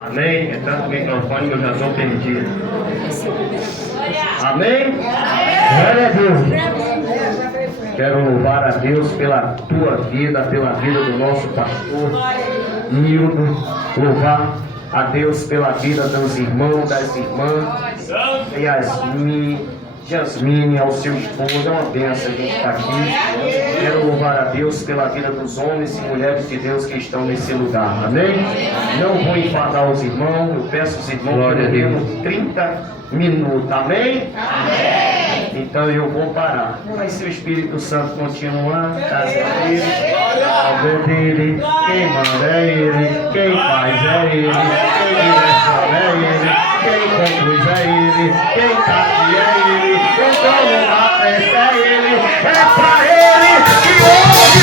Amém? Entrando no microfone que eu já estou perdido. Amém? Glória a Deus. Quero louvar a Deus pela tua vida, pela vida do nosso pastor Nildo. Louvar a Deus pela vida dos irmãos, das irmãs. Jasmine, ao seu esposo, é uma bênção a gente estar aqui. Quero louvar a Deus pela vida dos homens e mulheres de Deus que estão nesse lugar, amém? Não vou enfadar os irmãos, eu peço aos irmãos pelo menos 30 minutos, amém? Amém! Então eu vou parar. Mas se o Espírito Santo continuar, casa dele, obra dele, quem manda é ele, quem faz é ele, quem direciona é ele, quem conduz é ele, quem tá aqui é ele. Então numa festa é ele, é pra ele que hoje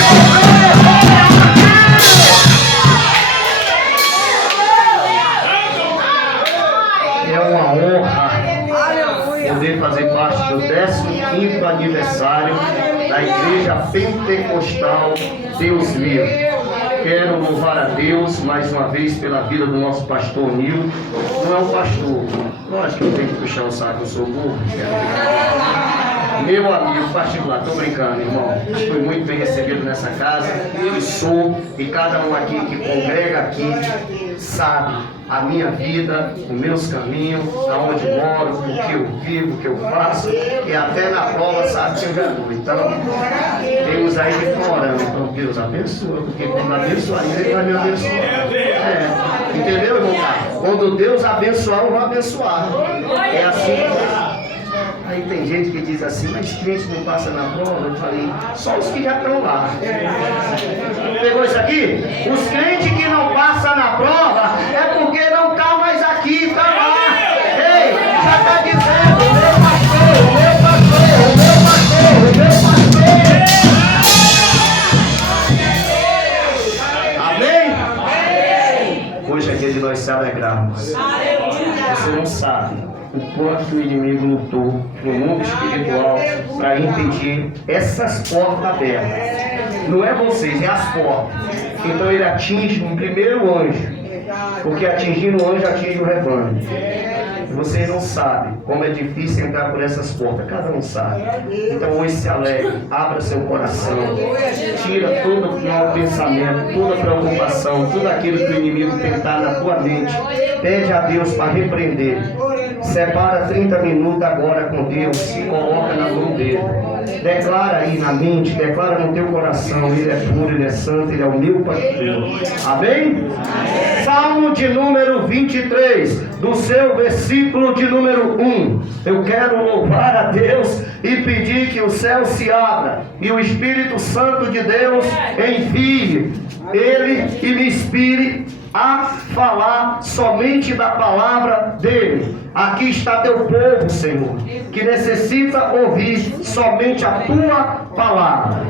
é uma honra poder fazer parte do 15º aniversário da Igreja Pentecostal Deus Livre. Quero louvar a Deus mais uma vez pela vida do nosso pastor Nildo. Não é um pastor, lógico que eu tenho que puxar o saco, eu sou burro. Meu amigo particular, estou brincando, irmão. Fui muito bem recebido nessa casa. Eu sou, e cada um aqui que congrega aqui sabe a minha vida, os meus caminhos, aonde moro, o que eu vivo, o que eu faço, e até na prova sabe que enganou. Então, temos aí orando. Então, Deus abençoa, porque quando abençoar, Ele vai me abençoar. Entendeu, irmão? Quando Deus abençoar, eu vou abençoar. É assim. Aí tem gente que diz assim, mas crente não passa na prova. Eu falei, só os que já estão lá. Pegou isso aqui? Os crentes que não passam na prova é porque não estão mais aqui, está lá. Ei, já está dizendo, o meu pastor, o meu pastor, o meu pastor, o meu pastor. Amém? Hoje é dia de nós se alegrarmos. Você não sabe o quanto o inimigo lutou no mundo espiritual para impedir essas portas abertas. Não é vocês, é as portas. Então ele atinge um primeiro anjo, porque atingindo o anjo atinge o rebanho. Vocês não sabem como é difícil entrar por essas portas, cada um sabe. Então hoje se alegre, abra seu coração, tira todo o mau pensamento, toda preocupação, tudo aquilo que o inimigo tentar na tua mente. Pede a Deus para repreender. Separa 30 minutos agora com Deus, se coloca na mão dele. Declara aí na mente, declara no teu coração, Ele é puro, Ele é santo, Ele é o meu pastor. Amém? Salmo de número 23, do seu versículo de número 1. Eu quero louvar a Deus e pedir que o céu se abra e o Espírito Santo de Deus envie Ele e me inspire a falar somente da palavra dele. Aqui está teu povo, Senhor, que necessita ouvir somente a tua palavra.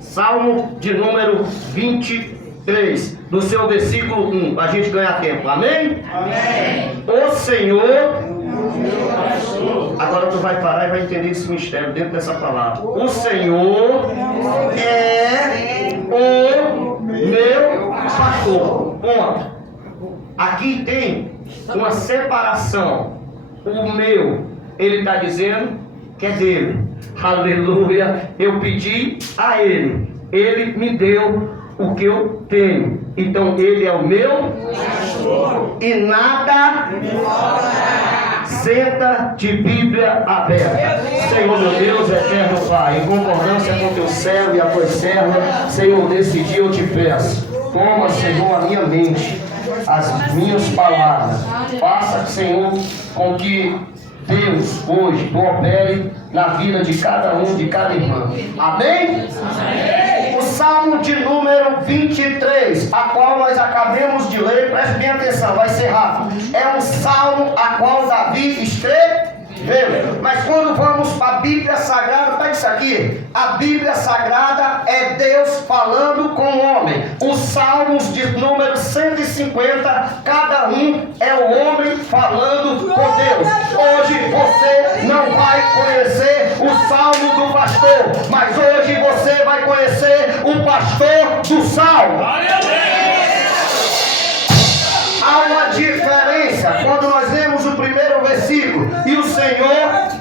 Salmo de número 23, do seu versículo 1, para a gente ganhar tempo. Amém? Amém. O Senhor, agora tu vai parar e vai entender esse mistério dentro dessa palavra. O Senhor é o meu pastor. Ponto. Aqui tem uma separação. O meu, ele está dizendo que é dele. Aleluia. Eu pedi a ele. Ele me deu o que eu tenho. Então ele é o meu pastor. E nada me faltará. Senta de Bíblia aberta. Senhor meu Deus, eterno Pai, em concordância com teu servo e a tua serva, Senhor, nesse dia eu te peço, toma, Senhor, a minha mente, as minhas palavras. Faça, Senhor, com que Deus hoje opere na vida de cada um, de cada irmão. Amém? Amém. O Salmo de número 23, a qual nós acabamos de ler, preste bem atenção, vai ser rápido. É um salmo a qual Davi escreveu. Mas quando vamos para a Bíblia Sagrada, pega isso aqui. A Bíblia Sagrada é Deus falando com o homem. Os salmos de número 150, cada um é o homem falando com Deus. Hoje você não vai conhecer o salmo do pastor, mas hoje você vai conhecer o pastor do salmo.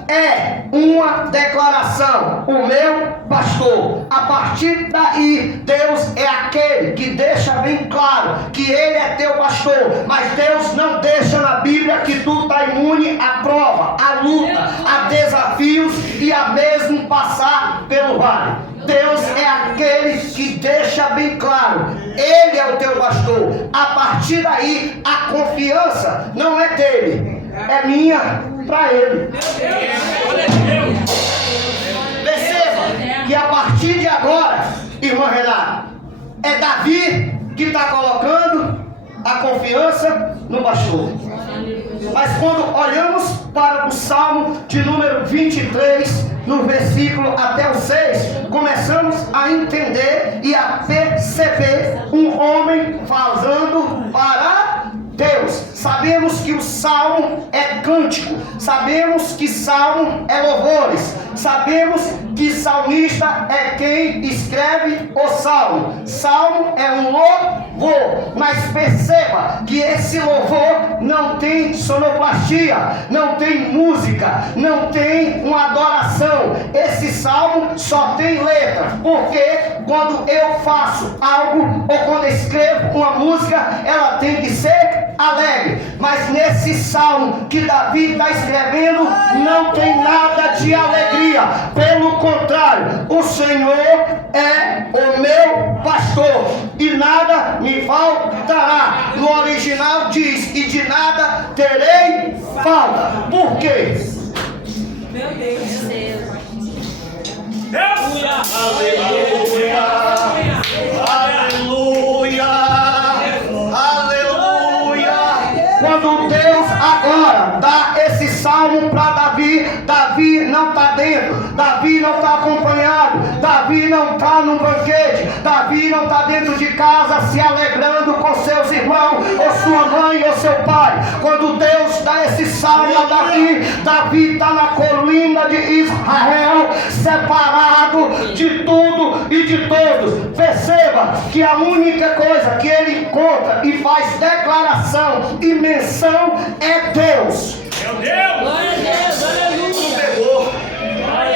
é uma declaração, o meu pastor. A partir daí, Deus é aquele que deixa bem claro que Ele é teu pastor, mas Deus não deixa na Bíblia que tu está imune à prova, à luta, a desafios e a mesmo passar pelo vale. Deus é aquele que deixa bem claro, Ele é o teu pastor. A partir daí, a confiança não é dele, é minha para Ele. Perceba que a partir de agora, irmã Renata, é Davi que está colocando a confiança no pastor. Mas quando olhamos para o Salmo de número 23, no versículo até o 6, começamos a entender e a perceber um homem falando para Deus. Sabemos que o Salmo é cântico, sabemos que Salmo é louvores, sabemos que salmista é quem escreve o Salmo. Salmo é um louvor, mas perceba que esse louvor não tem sonoplastia, não tem música, não tem uma adoração. Esse Salmo só tem letra, porque quando eu faço algo ou quando escrevo uma música, ela tem que ser alegre. Mas nesse Salmo que Davi está escrevendo, não tem nada de alegria. Pelo contrário, o Senhor é o meu pastor e nada me faltará. No original diz: e de nada terei falta. Por quê? Meu Deus. Aleluia, aleluia, aleluia. Quando Deus agora dá esse salmo para Davi, Davi não está dentro, Davi não está acompanhado, Davi não está num banquete, Davi não está dentro de casa se alegrando com seus irmãos, ou sua mãe ou seu pai. Quando Deus dá esse salmo a Davi, Davi está na colina de Israel, separado de tudo e de todos. Perceba que a única coisa que ele encontra e faz declaração e menção é Deus. Meu Deus! Glória a Deus! Aleluia!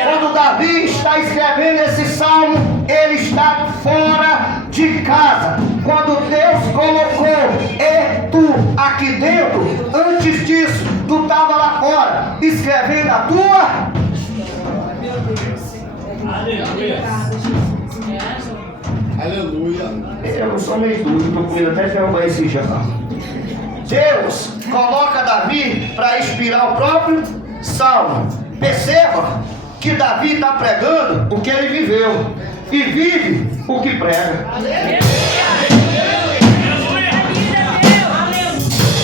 Quando Davi está escrevendo esse salmo, ele está fora de casa. Quando Deus colocou tu aqui dentro, antes disso, tu estava lá fora, escrevendo a tua. Aleluia. Eu sou meio duro, estou comendo até derrubar esse jantar. Deus coloca Davi para inspirar o próprio salmo. Perceba que Davi está pregando o que ele viveu e vive o que prega.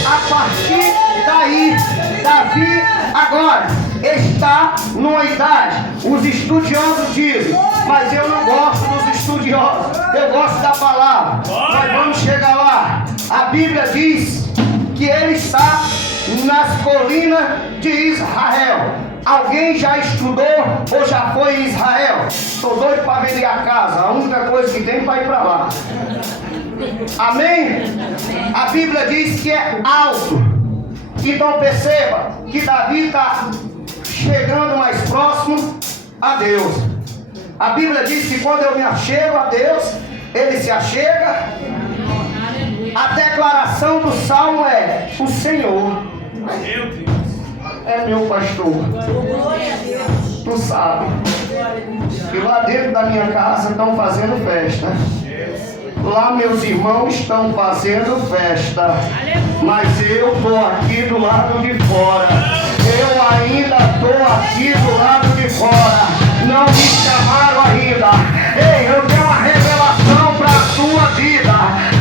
A partir daí, Davi agora está numa idade. Os estudiosos dizem, mas eu não gosto dos estudiosos, eu gosto da palavra. Mas vamos chegar lá. A Bíblia diz que ele está nas colinas de Israel. Alguém já estudou ou já foi em Israel? Estou doido para vender a casa. A única coisa que tem para ir para lá. Amém? A Bíblia diz que é alto. Então perceba que Davi está chegando mais próximo a Deus. A Bíblia diz que quando eu me achego a Deus, Ele se achega. A declaração do salmo é: o Senhor é meu pastor. Tu sabe que lá dentro da minha casa estão fazendo festa. Lá meus irmãos estão fazendo festa. Mas eu estou aqui do lado de fora. Eu ainda estou aqui do lado de fora. Não me chamaram ainda. Ei, eu tenho uma revelação para a tua vida.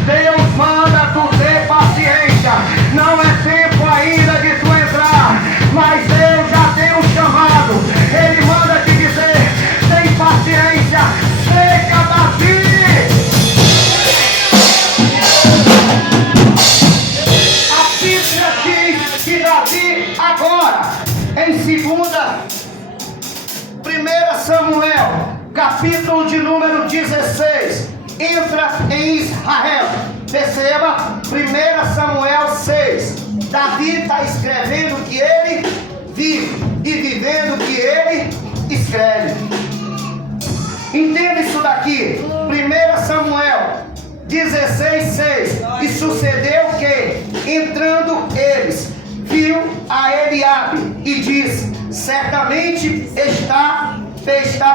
Deus manda tu ter paciência. Não é tempo ainda de tu entrar, mas Deus já tem um chamado. Ele manda te dizer: tem paciência, seca Davi. A Bíblia diz que Davi agora, em 1 Samuel, capítulo de número 16, entra em Israel. Perceba, 1 Samuel 6. Davi está escrevendo o que ele vive e vivendo o que ele escreve. Entenda isso daqui. 1 Samuel 16:6. E sucedeu que, entrando eles, viu a Eliabe e disse: certamente está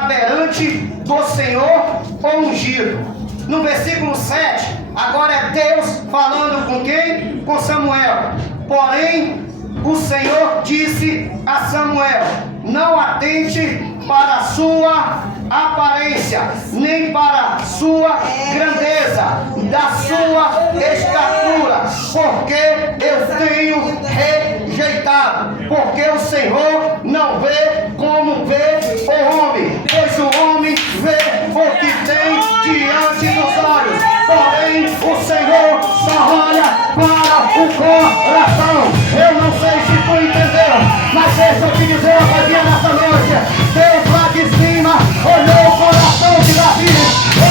perante do Senhor o ungido. No versículo 7, agora é Deus falando com quem? Com Samuel. Porém, o Senhor disse a Samuel: não atente para a sua aparência, nem para a sua grandeza, da sua estatura, porque eu tenho rejeitado. Porque o Senhor não vê como vê o homem, pois o homem vê o que tem diante dos olhos, porém o Senhor só olha para o coração. Eu não sei se tu entendeu, mas deixa eu te dizer uma coisinha nessa noite. Deus lá de cima olhou o coração de Davi,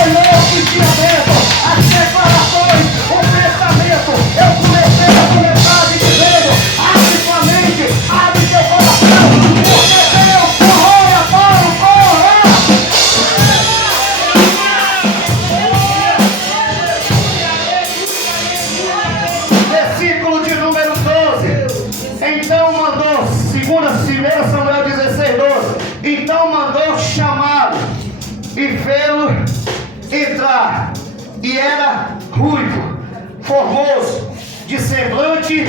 olhou o que tinha dentro, as declarações, o pensamento. Eu comecei a começar dizendo: abre sua mente, abre seu coração, porque Deus só olha para o coração. Versículo de número 12. Então mandou, 1 Samuel 16:12. Então mandou chamá-lo e fê-lo entrar. E era ruivo, formoso, de semblante,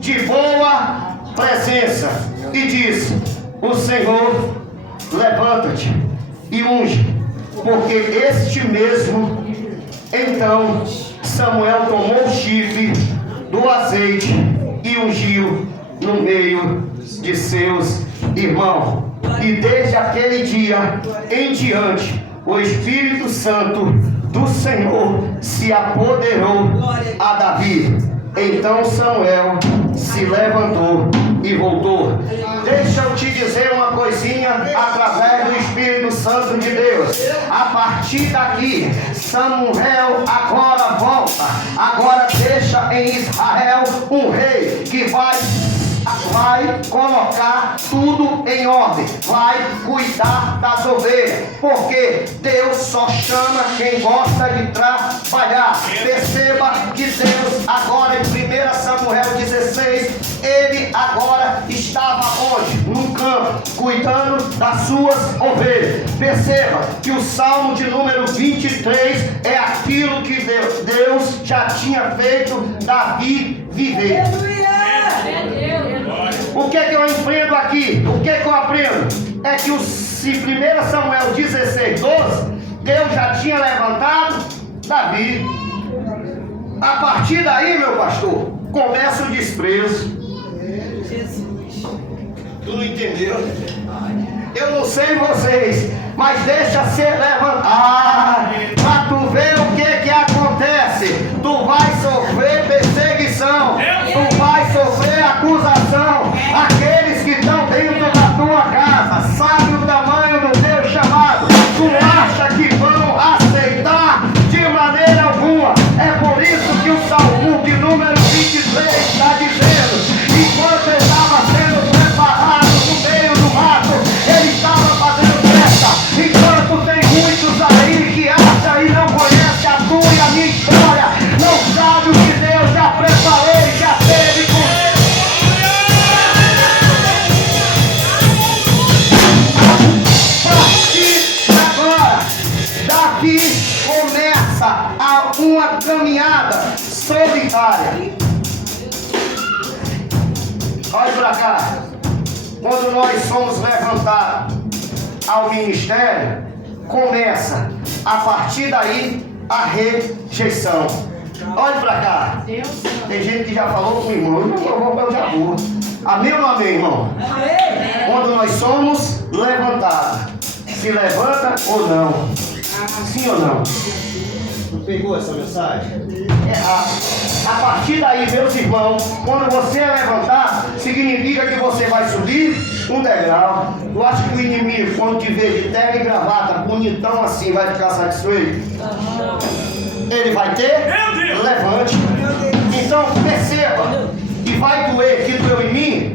de boa presença. E disse: o Senhor, levanta-te e unge, porque este mesmo. Então Samuel tomou o chifre do azeite e ungiu no meio de seus irmãos. E desde aquele dia em diante, o Espírito Santo do Senhor se apoderou a Davi. Então Samuel se levantou e voltou. Deixa eu te dizer uma coisinha através do Espírito Santo de Deus. A partir daqui, Samuel agora volta. Agora deixa em Israel um rei que vai colocar tudo em ordem, vai cuidar das ovelhas, porque Deus só chama quem gosta de trabalhar. Perceba que Deus agora em 1 Samuel 16, ele agora estava onde? Num campo, cuidando das suas ovelhas. Perceba que o Salmo de número 23 é aquilo que Deus já tinha feito Davi viver. O que eu aprendo aqui? O que eu aprendo? É que se 1 Samuel 16:12, Deus já tinha levantado Davi. A partir daí, meu pastor, começa o desprezo. Tu não entendeu? Eu não sei vocês, mas deixa ser levantado. Pra tu ver o que acontece. Tu vai sofrer perseguição, tu vai sofrer acusação. Aqueles que estão dentro da tua casa sabem o tamanho do teu chamado. Tu acha que vão aceitar de maneira alguma. É por isso que o Salmo de número 23 está dizendo: enquanto ele estava sendo preparado no meio do mato, ele estava fazendo festa. Enquanto tem muitos aí que acham e não conhecem a tua e a minha história, não sabe o que Deus já preparou e já teve com ele. Agora, Davi começa uma caminhada solitária. Olha para cá. Quando nós somos levantados ao ministério, começa a partir daí a rejeição. Olha para cá. Tem gente que já falou com o irmão: eu já vou. Amém ou não amém, irmão? Amém. Quando nós somos levantados, se levanta ou não? Sim ou não? Não pegou essa mensagem? É rápido. A partir daí, meus irmãos, quando você é levantar, significa que você vai subir um degrau. Tu acha que o inimigo, quando te vê de terno e gravata, bonitão assim, vai ficar satisfeito? Ele vai ter? Levante. Então perceba que vai doer que doeu em mim.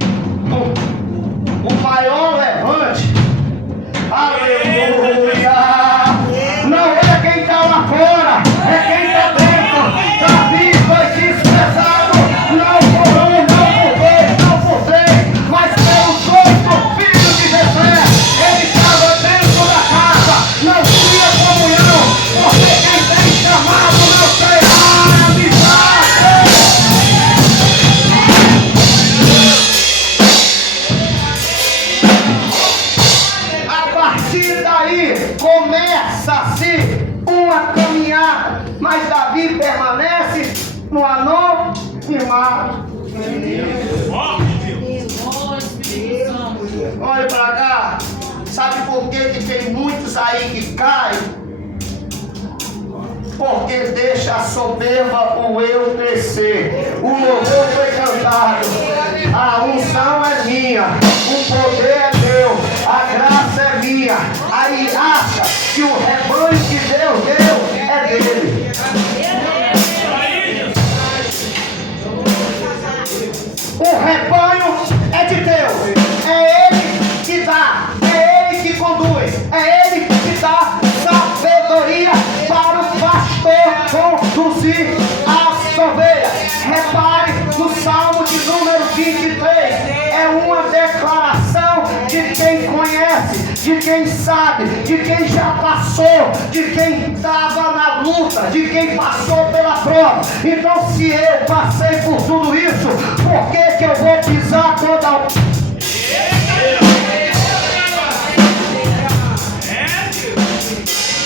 no anonimato. Olha para cá. Sabe por que tem muitos aí que caem? Porque deixa a soberba o eu crescer. O louvor foi cantado. A unção é minha. O poder é meu. A graça é minha. Aí acha que o rebanho que Deus deu é dele. O rebanho é de Deus. É Ele que dá. É Ele que conduz. É Ele que dá sabedoria para o pastor conduzir as ovelhas. Repare no Salmo de número 23. É uma declaração de quem conhece, de quem sabe, de quem já passou, de quem estava na luta, de quem passou pela prova. Então, se eu passei por tudo isso, por que eu vou pisar toda a...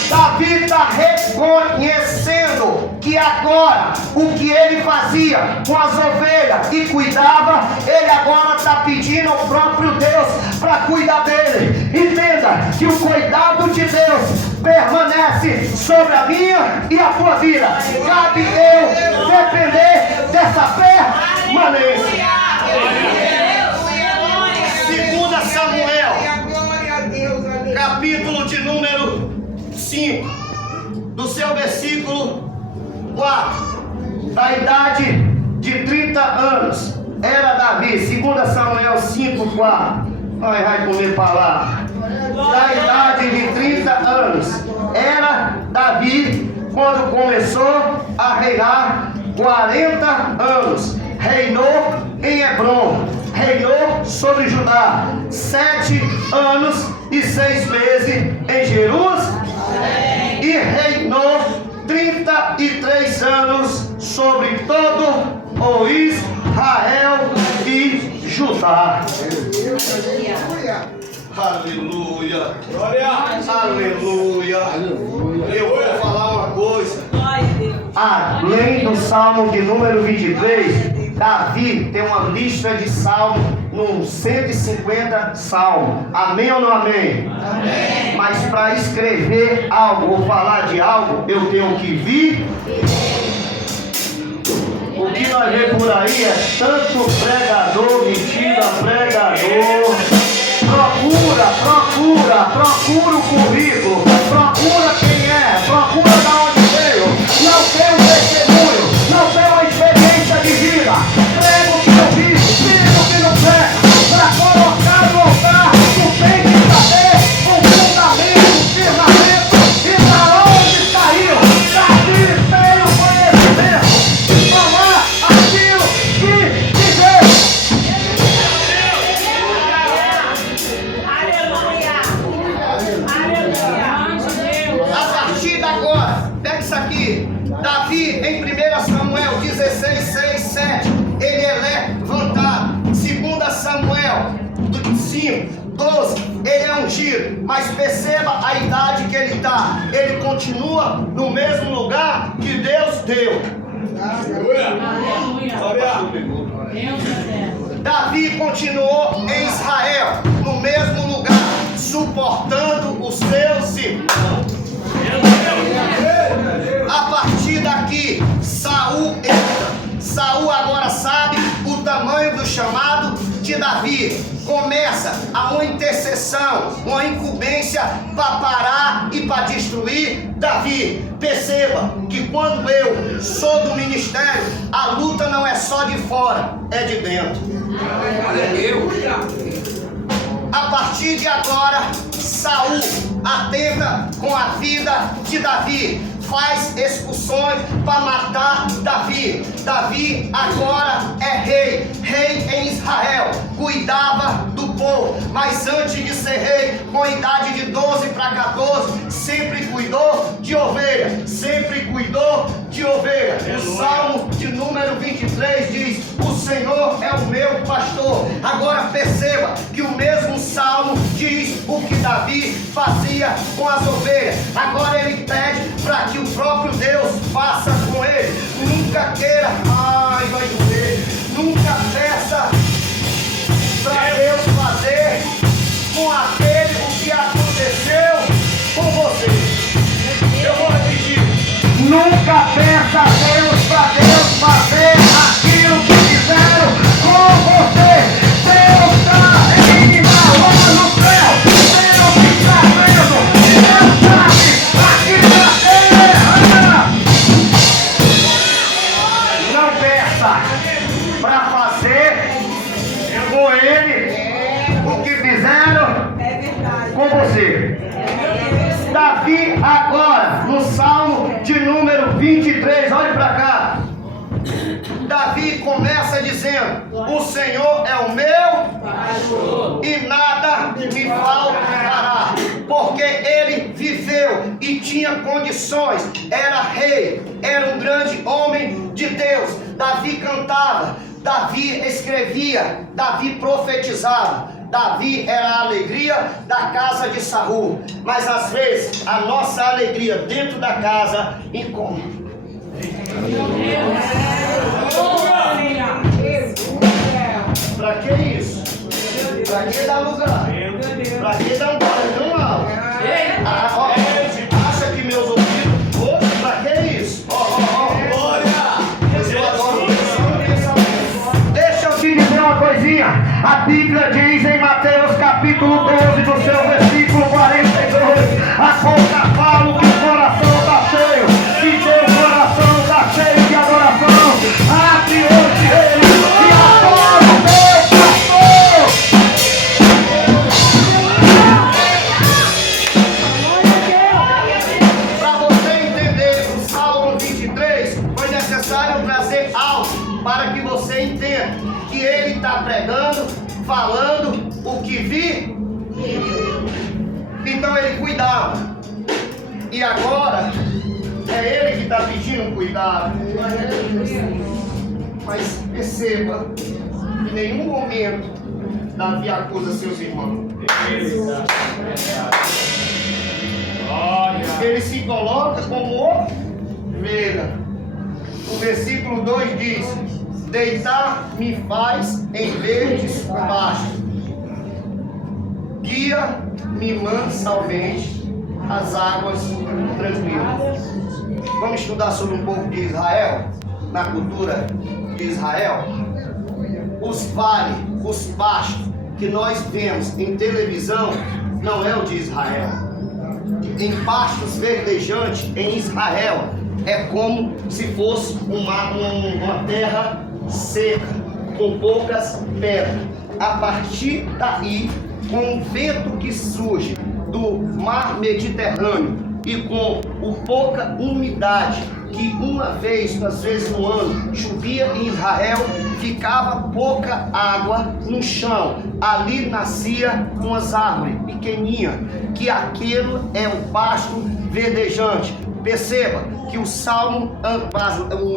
Davi está reconhecendo que agora o que ele fazia com as ovelhas e cuidava, ele agora está pedindo ao próprio Deus para cuidar dele. Entenda que o cuidado de Deus permanece sobre a minha e a tua vida. Cabe eu depender dessa permanência. 2 Samuel, capítulo de número 5, do seu versículo 4, da idade de 30 anos, era Davi. 2 Samuel 5, 4, vai comer palavra. Da idade de 30 anos, era Davi quando começou a reinar 40 anos. Reinou em Hebrom, reinou sobre Judá 7 anos e 6 meses em Jerusalém. E reinou 33 anos sobre todo o Israel e Judá. Aleluia. Aleluia. Eu vou falar uma coisa. Além do Salmo de número 23, Davi tem uma lista de salmos, nos 150 salmos. Amém ou não amém? Amém. Mas para escrever algo ou falar de algo, eu tenho que vir. O que nós vemos por aí é tanto pregador, mentira, pregador. Procura o currículo, procura quem é, procura de onde veio. Não tem um testemunho, não tem uma experiência de vida. Prega o que eu vi, diga o que não prega. Para colocar no altar, tu tem que saber o fundamento, o firmamento e para onde saiu. Davi tem o conhecimento, falar aquilo que dizer. Davi, em 1 Samuel 16, 6, 7, ele é levantado. 2 Samuel 5, 12, ele é ungido. Mas perceba a idade que ele está. Ele continua no mesmo lugar que Deus deu. Davi continuou em Israel, no mesmo lugar, suportando os seus irmãos. A partir daqui, Saul entra. Saul agora sabe o tamanho do chamado de Davi. Começa a uma intercessão, uma incumbência para parar e para destruir Davi. Perceba que quando eu sou do ministério, a luta não é só de fora, é de dentro. A partir de agora, Saul atenta com a vida de Davi, faz expulsões para matar Davi. Davi agora é rei em Israel, cuidava do povo, mas antes de ser rei, com a idade de 12 para 14, sempre cuidou de ovelha, O Salmo de número 23 diz: o Senhor é o meu pastor. Agora perceba que o mesmo Salmo diz o que Davi fazia com as ovelhas. Agora ele pede para que o próprio Deus faça com ele. Nunca queira, ai, vai doer. Nunca peça para Deus fazer com aquele o que aconteceu com você. Eu vou repetir. Nunca peça a Deus para Deus fazer aquilo que fizeram com você. Deus está em cima lá no céu. Deus está vendo. Deus sabe aqui na terra. Não peça para fazer com ele o que fizeram com você. Davi agora, no Salmo de número 23, olhe para cá. Davi começa dizendo: o Senhor é o meu e nada me faltará. Porque ele viveu e tinha condições, era rei, era um grande homem de Deus. Davi cantava, Davi escrevia, Davi profetizava. Davi era a alegria da casa de Saul. Mas às vezes a nossa alegria dentro da casa incomum. Pra que isso? Pra que dar lugar? Pra que dar um barulho alto? Acha que meus ouvidos? Pra que isso? Deixa eu te dizer uma coisinha. A Bíblia diz em Mateus capítulo 12, do seu versículo 42: a boca fala o que o coração está cheio. Se teu coração está cheio de adoração, abre hoje ele e adora o teu pastor. Para você entender o Salmo 23, foi necessário trazer algo para que você entenda que ele está pregando, falando o que vi. Então ele cuidava. E agora é ele que está pedindo cuidado. Mas perceba que em nenhum momento Davi acusa seus irmãos. Ele se coloca como ovelha. O versículo 2 diz: deitar me faz em verdes pastos, guia-me mansamente as águas tranquilas. Vamos estudar sobre um povo de Israel, na cultura de Israel. Os vales, os pastos que nós vemos em televisão não é o de Israel. Em pastos verdejantes em Israel é como se fosse uma terra seca, com poucas pedras. A partir daí, com o vento que surge do mar Mediterrâneo e com o pouca umidade que uma vez, duas vezes no ano chovia em Israel, ficava pouca água no chão. Ali nascia umas árvores pequenininhas, que aquilo é um pasto verdejante. Perceba que o Salmo,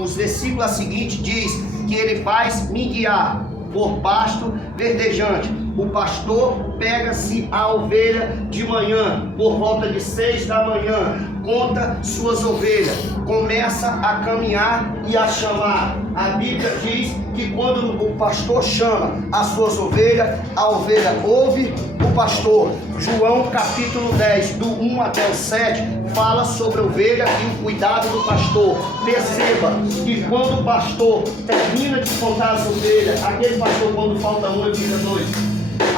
os versículos seguintes diz que ele faz me guiar por pasto verdejante. O pastor pega-se a ovelha de manhã, por volta de 6 da manhã, conta suas ovelhas, começa a caminhar e a chamar. A Bíblia diz que quando o pastor chama as suas ovelhas, a ovelha ouve o pastor. João capítulo 10, do 1 até o 7, fala sobre a ovelha e o cuidado do pastor. Perceba que quando o pastor termina de contar as ovelhas, aquele pastor quando falta uma, ele fica dois.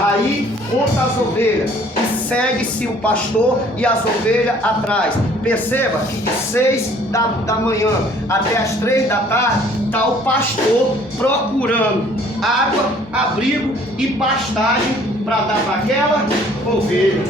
Aí conta as ovelhas e segue-se o pastor e as ovelhas atrás. Perceba que de 6 da manhã até as 3 da tarde está o pastor procurando água, abrigo e pastagem para dar para aquela ovelha.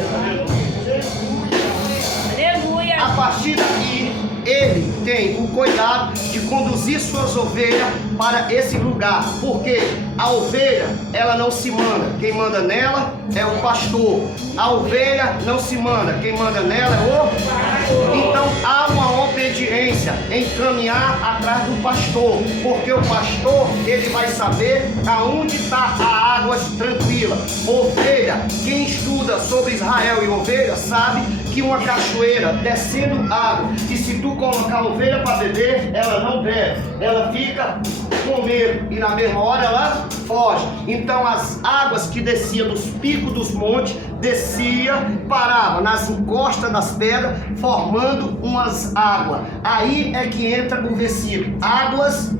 Aleluia. A partir daí, ele tem o cuidado de conduzir suas ovelhas para esse lugar, porque a ovelha, ela não se manda, quem manda nela é o pastor. A ovelha não se manda, quem manda nela é o pastor. Então há uma obediência em caminhar atrás do pastor, porque o pastor, ele vai saber aonde está a água tranquila. Ovelha, quem estuda sobre Israel e ovelha sabe que uma cachoeira descendo água, e se tu colocar a ovelha para beber, ela não bebe, ela fica com medo, e na mesma hora ela foge. Então as águas que desciam dos picos dos montes, descia, parava nas encostas das pedras, formando umas águas. Aí é que entra o versículo, águas,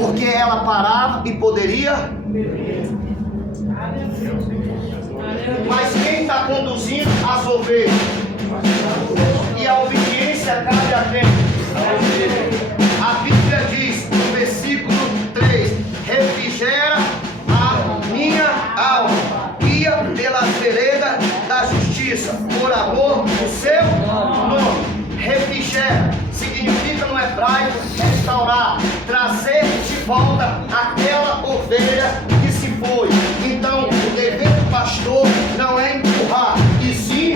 porque ela parava e poderia beber. Mas quem está conduzindo as ovelhas? E a obediência cabe a quem? A Bíblia diz no versículo 3: refrigera a minha alma, guia pelas veredas da justiça, por amor do seu nome. Refrigera significa no hebraico restaurar, trazer de volta aquela ovelha que se foi. Então o dever do pastor não é empurrar, e sim.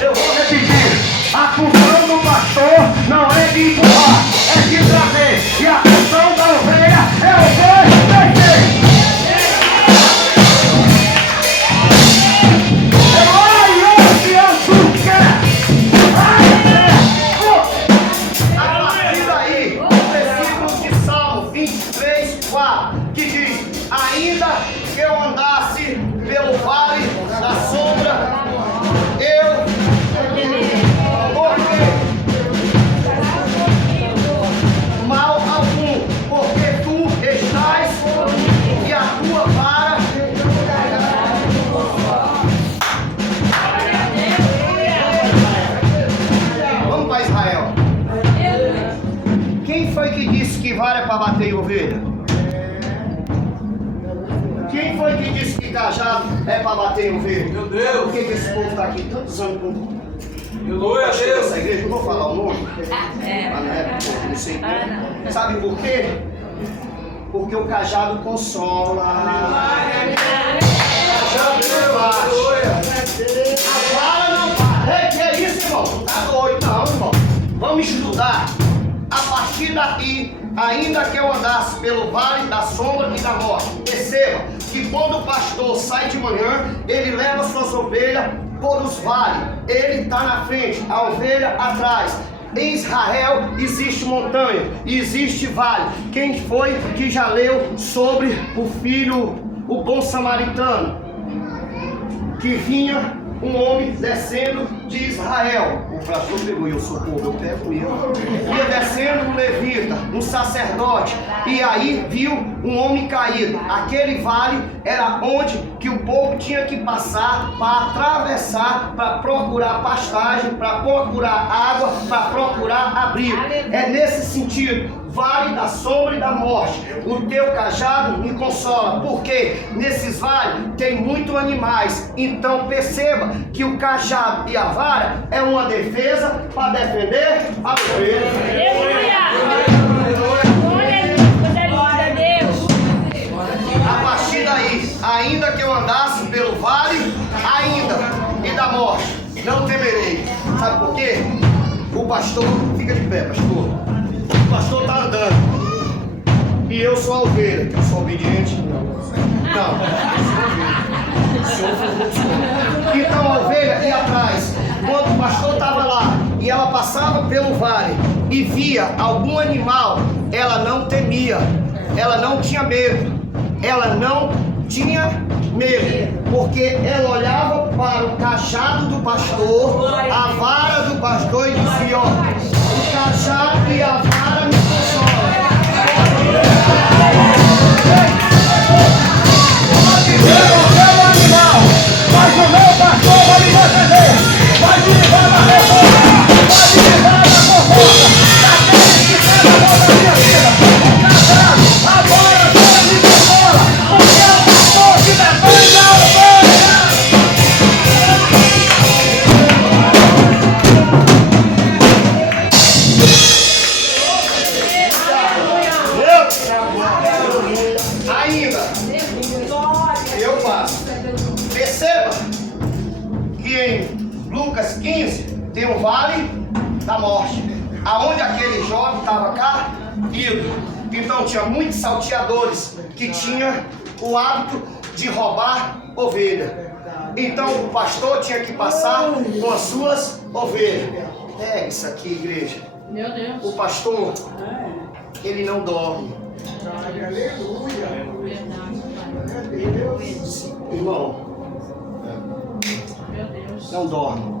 Eu vou repetir: a função do pastor não é de empurrar, é de trazer. E a função da ovelha é o que descer. Que diz: ainda que eu andasse pelo vale da sombra, eu porque mal algum, porque tu estás e a tua vara. Vamos para Israel. Quem foi que disse que vara é para bater em ovelha? Quem foi que disse que cajado é para bater em ovelha? Meu Deus! Por que esse povo está aqui tantos anos com Glória a Deus! essa igreja? Não vou falar o nome. Mas na época, não sei. Sabe por quê? Porque o cajado consola. O cajado não bate. A vara não bate. Que é isso, irmão? Tá doido? Não, irmão. Vamos estudar. A partir daqui, ainda que eu andasse pelo vale da sombra e da morte, perceba que quando o pastor sai de manhã, ele leva suas ovelhas por os vales. Ele está na frente, a ovelha atrás. Em Israel existe montanha e existe vale. Quem foi que já leu sobre o filho, o bom samaritano? Que vinha um homem descendo de Israel. O pastor pegou e eu sou povo, eu pego eu. Ia descendo um levita, um sacerdote, e aí viu um homem caído. Aquele vale era onde que o povo tinha que passar para atravessar, para procurar pastagem, para procurar água, para procurar abrigo. É nesse sentido. Vale da sombra e da morte, o teu cajado me consola, porque nesses vales tem muitos animais. Então perceba que o cajado e a vara é uma defesa para defender a ovelha. A partir daí, ainda que eu andasse pelo vale ainda e da morte, não temerei. Sabe por quê? O pastor, fica de pé, pastor. O pastor está andando e eu sou a ovelha, que eu sou obediente. Não, eu sou ovelha. Então a ovelha ia atrás. Quando o pastor estava lá e ela passava pelo vale e via algum animal, ela não temia, ela não tinha medo, ela não tinha medo, porque ela olhava para o cajado do pastor, a vara do pastor, e dizia: ó, o cajado e a vara me consolam. Pode ver qualquer animal, mas o meu pastor vai me defender, vai me livrar da reforma, vai me livrar da fofoca, daqueles que pegam a mão da minha vida. O cajado, a vara toda me consola, porque é o pastor que defende a ovelha. Ainda eu passo. Perceba que em Lucas 15 tem um vale da morte, aonde aquele jovem estava caído. Então tinha muitos salteadores que tinham o hábito de roubar ovelha. Então o pastor tinha que passar com as suas ovelhas. Pega isso aqui, igreja. Meu Deus. O pastor, ele não dorme. Irmão, não dorme.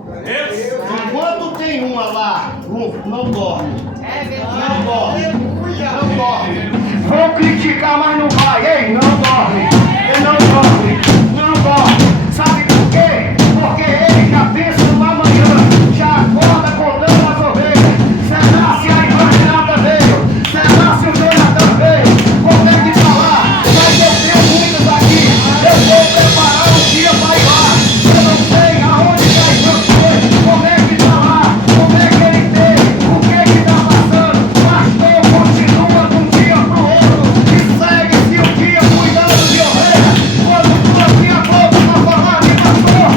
Enquanto tem uma lá, não dorme. Não dorme. Não dorme. Vou criticar, mas não vai. Ei, não dorme. Ele não dorme. Não dorme. Sabe por quê? Porque ele já pensa no amanhã. Já acorda contando as ovelhas. Será se a imaginada veio? Será se o Jonathan veio? Como é que tá lá? Mas eu tenho muitos aqui. Eu vou preparar um dia para ir lá. Eu não sei aonde vai ir. Como é que tá lá? Como é que ele tem? O que que tá passando? O pastor continua de um dia pro outro. E segue-se o dia cuidando de ovelha. Quando tu abrir a boca pra falar de pastor,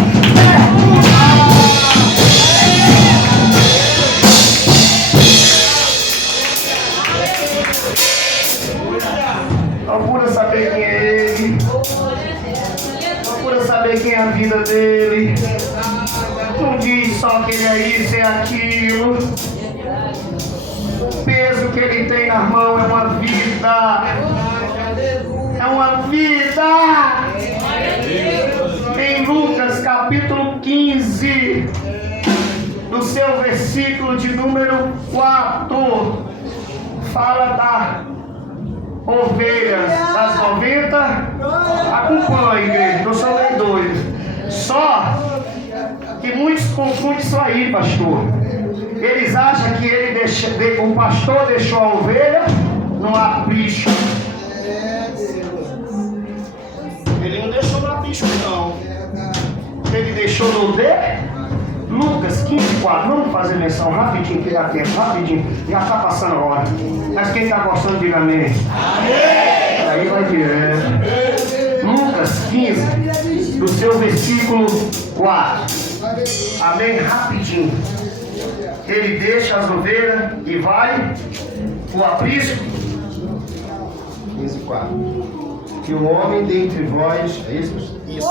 procura saber quem é ele. Procura saber quem é a vida dele. Não diz só que ele é isso e aquilo. O peso que ele tem na mão é uma vida. É uma vida. Em Lucas capítulo 15, no seu versículo de número 4, fala da ovelhas das 90. Acompanha, igreja, não sou nem doido. Só que muitos confundem isso aí, pastor. Eles acham que o pastor deixou a ovelha no aprisco. Ele não deixou no aprisco, não. Ele deixou no D. Lucas 15:4. Vamos fazer menção rapidinho, que dá tempo, rapidinho. Já está passando a hora. Mas quem está gostando, diga amém. Amém. Aí vai direto. Lucas 15, do seu versículo 4. Amém? Rapidinho. Ele deixa as ovelhas e vai o aprisco. 15:4. Que o homem dentre vós, é isso? Isso.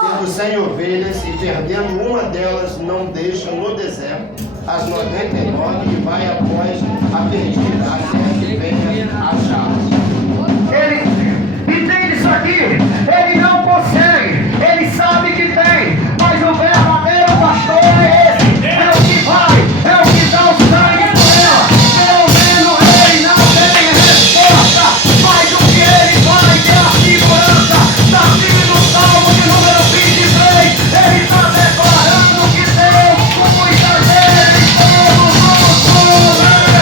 Tendo 100 ovelhas e perdendo uma delas, não deixa no deserto as 99 e vai após a perdida, até que venha achar. Ele entende isso aqui? Ele não consegue, ele sabe que tem, mas o verdadeiro pastor é esse. É o que vai, é o que dá o sangue por ela. Pelo menos ele não tem resposta, mas o que ele vai ter a segurança. Está no Salmo de número 23, ele está declarando que Deus cuida dele todos os dias.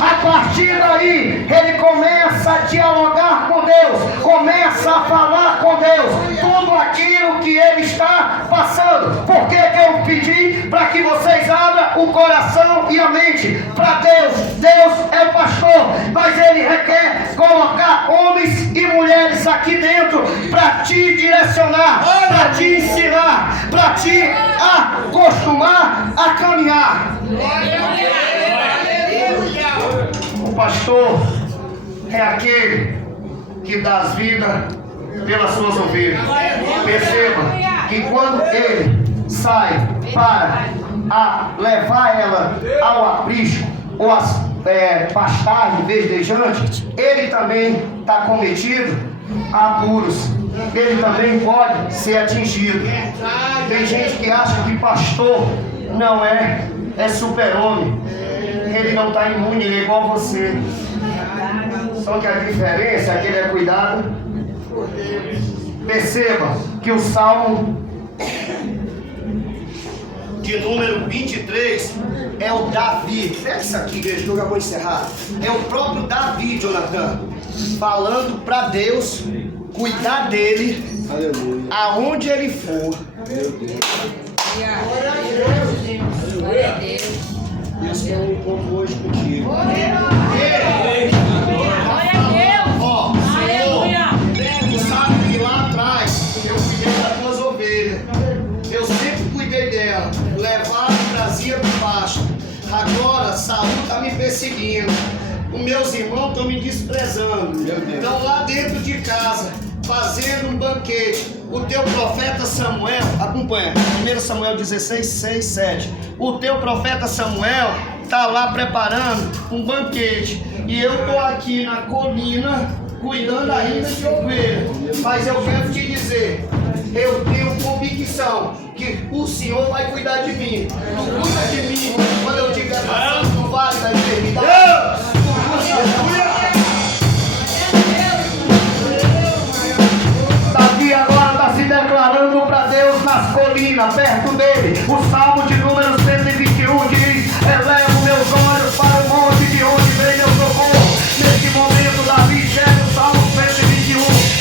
A partir daí, ele começa a dialogar com Deus, começa a falar com Deus, tudo aquilo que ele está passando. Por que que eu pedi para que vocês abram o coração e a mente para Deus? Deus é o pastor, mas ele requer colocar homens e mulheres aqui dentro para te direcionar, para te ensinar, para te acostumar a caminhar. O pastor é aquele que dá as vidas pelas suas ovelhas. Perceba que quando ele sai para levar ela ao aprisco ou as pastagens verdejantes, ele também está cometido a apuros. Ele também pode ser atingido. Tem gente que acha que pastor não é super-homem. Ele não está imune, ele é igual a você. Só que a diferença é que ele é cuidado por Deus. Perceba que o Salmo de número 23 é o Davi. Pega isso aqui, igreja, que eu já vou encerrar. É o próprio Davi, Jonathan, falando para Deus cuidar dele. Aleluia. Aonde ele for. Meu Deus. Glória a Deus. Glória a Deus. Deus quer um pouco hoje contigo. Glória a Deus. Ó, Senhor, tu sabe que lá atrás eu cuidei das tuas ovelhas. Eu sempre cuidei dela. Levava e trazia para baixo. Agora, Saúl está me perseguindo. Os meus irmãos estão me desprezando. Estão lá dentro de casa, fazendo um banquete. O teu profeta Samuel, acompanha, 1 Samuel 16, 6, 7. O teu profeta Samuel está lá preparando um banquete. E eu estou aqui na colina, cuidando ainda de ovelha. Mas eu quero te dizer, eu tenho convicção que o Senhor vai cuidar de mim. Tu cuida de mim quando eu estiver passando no vale da eternidade. Davi agora está se declarando para Deus nas colinas, perto dele. O Salmo de número 121 diz: elevo meus olhos para o monte de onde vem meu socorro. Neste momento Davi chega o Salmo 121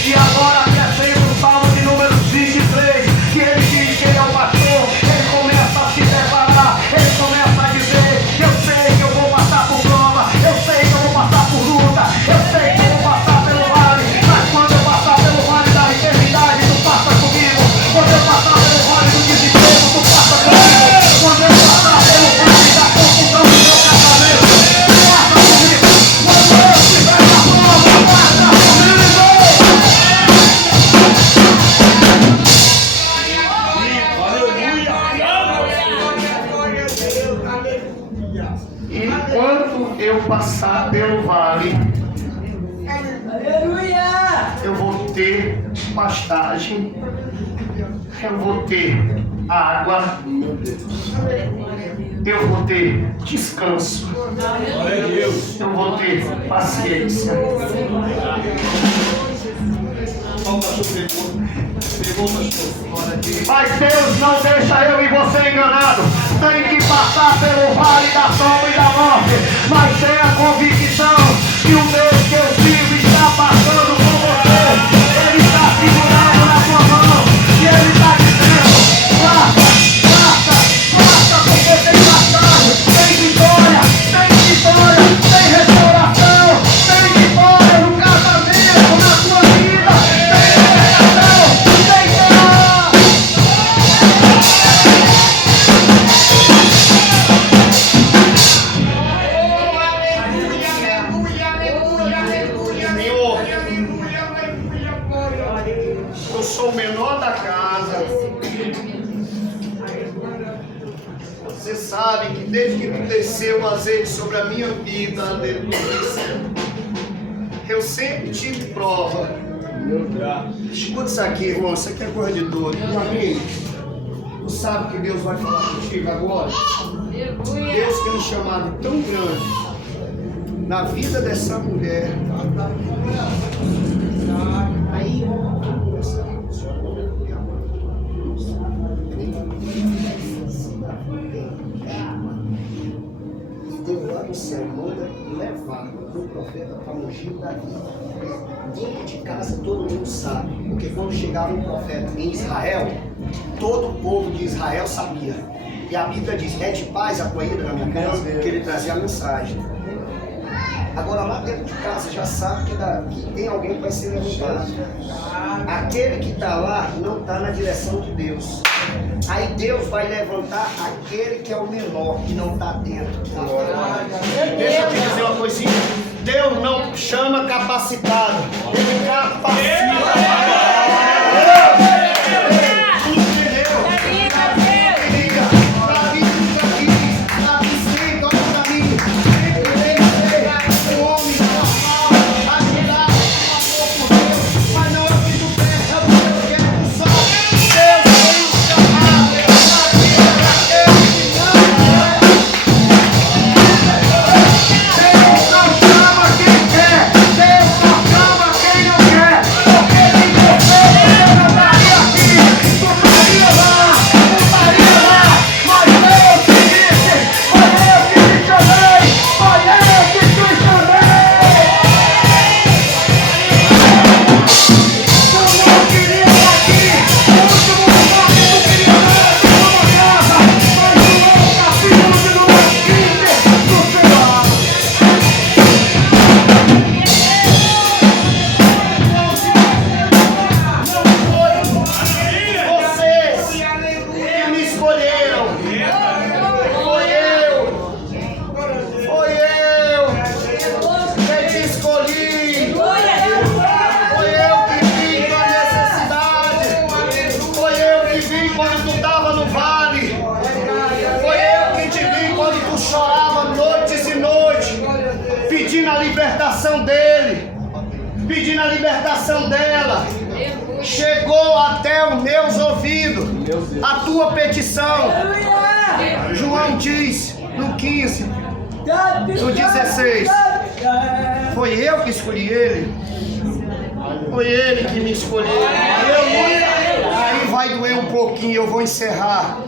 e agora acrescenta o Salmo de número 23, que ele diz que ele é o pastor. Ele começa a se preparar, ele começa a dizer: eu sei que eu vou passar por prova, eu sei que eu vou passar por luta, eu sei que eu vou passar pelo vale, mas quando eu passar pelo vale da eternidade, tu passa comigo. Quando eu passar pelo vale do desespero, tu passa comigo. Quando eu passar pelo vale da confusão do meu casamento, tu passa comigo. Quando eu estiver na prova, passa comigo. Enquanto eu passar pelo vale, eu vou ter pastagem, eu vou ter água, eu vou ter descanso, eu vou ter paciência. Mas Deus não deixa eu e você enganado. Tem que passar pelo vale da sombra e da morte, mas tenha convicção que o Deus que eu sigo está passando com você. Ele está segurando na sua mão e ele está dizendo: passa, porque tem passagem, tem vitória, tem restauração, tem vitória no casamento, na sua vida, tem libertação, tem paz. Eu sou o menor da casa. Você sabe que desde que tu desceu o azeite sobre a minha vida, aleluia, eu sempre tive prova. Escuta isso aqui, irmão, isso aqui é coisa de doido. Meu amigo, tu sabe que Deus vai falar contigo agora? Deus tem um chamado tão grande na vida dessa mulher. Aí, Deus lá no céu manda levar o profeta para ungir Davi. Dentro de casa todo mundo sabe, porque quando chegava um profeta em Israel, todo o povo de Israel sabia. E a Bíblia diz: é de paz a tua ida na minha casa, que ele trazia a mensagem. Agora lá dentro de casa já sabe que tem alguém que vai ser levantado. Aquele que está lá não está na direção de Deus. Aí Deus vai levantar aquele que é o menor, que não está dentro. Deixa eu te dizer uma coisinha. Deus não chama capacitado, Ele capacita. Deus não chama quem não quer, porque quando tu estava no vale. Foi eu que te vi quando tu chorava noites e noites, pedindo a libertação dele, pedindo a libertação dela. Chegou até os meus ouvidos a tua petição. João diz no 15, no 16, foi eu que escolhi ele. Foi ele que me escolheu. Aí vai doer um pouquinho, eu vou encerrar.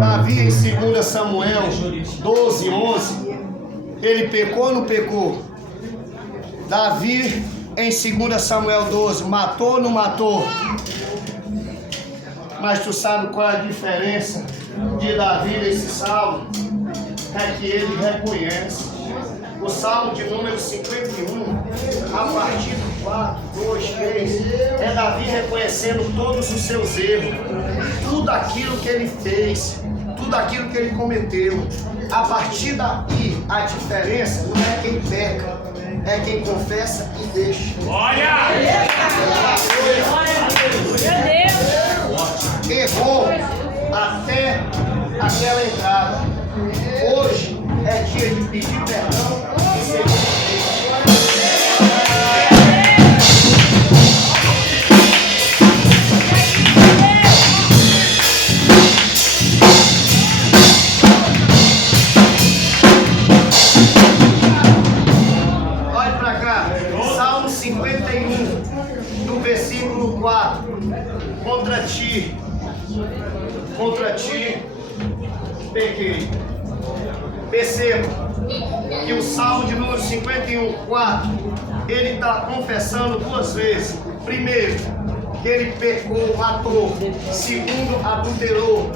Davi em 2 Samuel 12, 11, ele pecou ou não pecou? Davi em 2 Samuel 12, matou ou não matou? Mas tu sabe qual é a diferença de Davi nesse salmo? É que ele reconhece. O salmo de número 51, a partir do 4, 2, 3, é Davi reconhecendo todos os seus erros, tudo aquilo que ele fez, tudo aquilo que ele cometeu. A partir daí, a diferença não é quem peca, é quem confessa e deixa. Olha! Errou até aquela entrada. Hoje é dia de pedir perdão e ser olhe para cá, Salmo 51, no versículo 4. Contra ti pequei. Perceba que o Salmo de número 51, 4, ele está confessando duas vezes. Primeiro, que ele pecou, matou. Segundo, adulterou.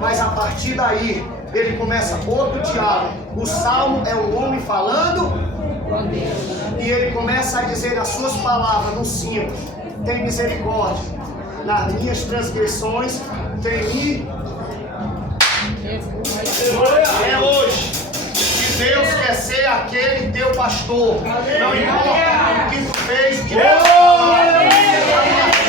Mas a partir daí, ele começa outro diálogo. O Salmo é um homem falando e ele começa a dizer as suas palavras no 5. Tem misericórdia nas minhas transgressões, tem misericórdia. É hoje que Deus quer ser aquele teu pastor. Não importa o que tu fez, que a partir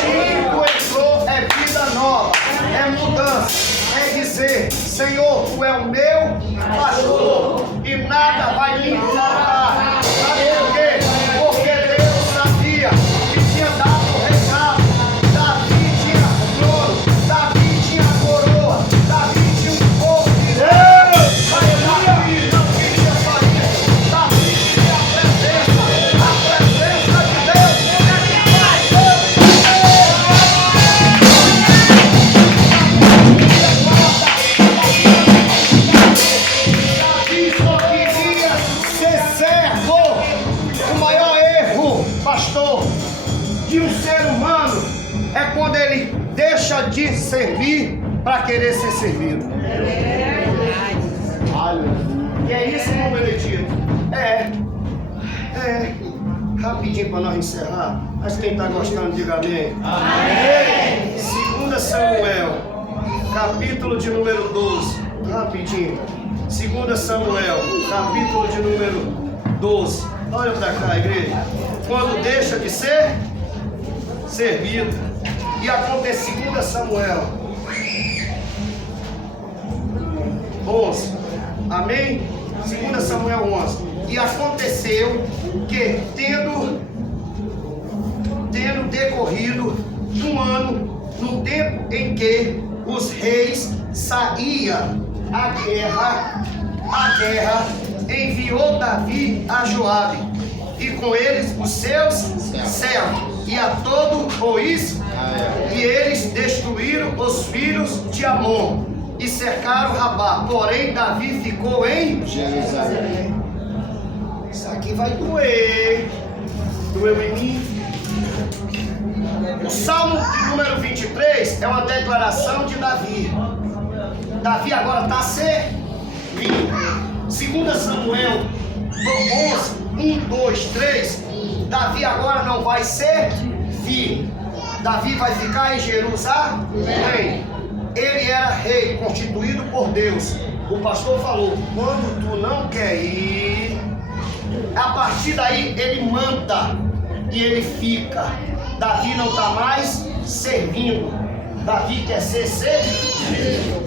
que tu entrou é vida nova, é mudança, é dizer: Senhor, tu é o meu pastor e nada vai me faltar. Sabe por quê? Porque Deus sabia que tinha dado o recado. Davi tinha trono, Davi tinha coroa, Davi tinha um povo de Deus. Mas Davi não queria só isso. Davi queria a presença de Deus. É que faz Davi só queria ser servo. O maior erro, pastor, de um ser humano é quando ele deixa de servir para querer ser servido. E é isso, meu Benedito. Rapidinho para nós encerrar. Mas quem está gostando, diga amém. Amém. 2 Samuel, capítulo de número 12. Rapidinho. 2 Samuel, capítulo de número 12. Olha para cá, igreja. Quando deixa de ser servido. E acontece 2 Samuel 11. Amém? 2 Samuel 11. E aconteceu que, tendo decorrido um ano, no tempo em que os reis saíam à guerra, enviou Davi a Joabe, e com eles os seus servos, e a todo o Israel, e eles destruíram os filhos de Amon, e cercaram Rabá. Porém Davi ficou em Jerusalém. Isso aqui vai doer. Doeu em mim. O Salmo de número 23 é uma declaração de Davi. Davi agora está servindo. 2 Samuel 11, 1, 2, 3. Davi agora não vai servir. Davi vai ficar em Jerusalém. Ele era rei, constituído por Deus. O pastor falou: quando tu não quer ir, a partir daí ele manda e ele fica. Davi não está mais servindo. Davi quer ser servido.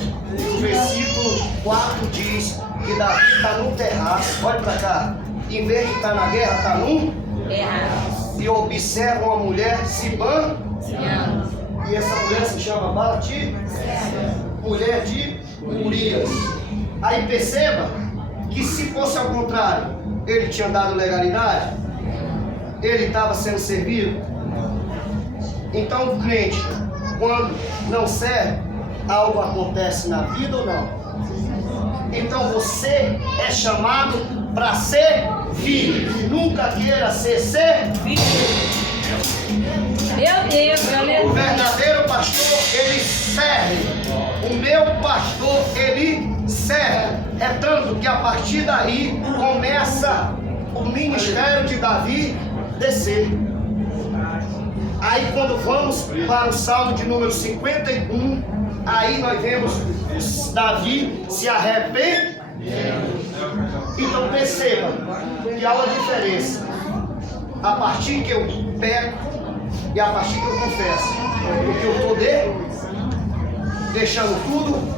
O versículo 4 diz que Davi está no terraço. Olha para cá. Em vez de estar na guerra, está num e observa uma mulher se banhando. E essa mulher se chama Bati, mulher de Urias. Aí perceba que se fosse ao contrário, ele tinha dado legalidade, ele estava sendo servido. Então o crente, quando não serve, algo acontece na vida ou não? Então você é chamado para servir. Nunca queira ser servido. Meu Deus, O verdadeiro pastor, ele serve. O meu pastor, ele serve. É tanto que a partir daí começa o ministério de Davi descer. Aí quando vamos para o Salmo de número 51, aí nós vemos Davi se arrepende. Então perceba que há uma diferença a partir que eu peco e a partir que eu confesso. Porque eu estou deixando tudo.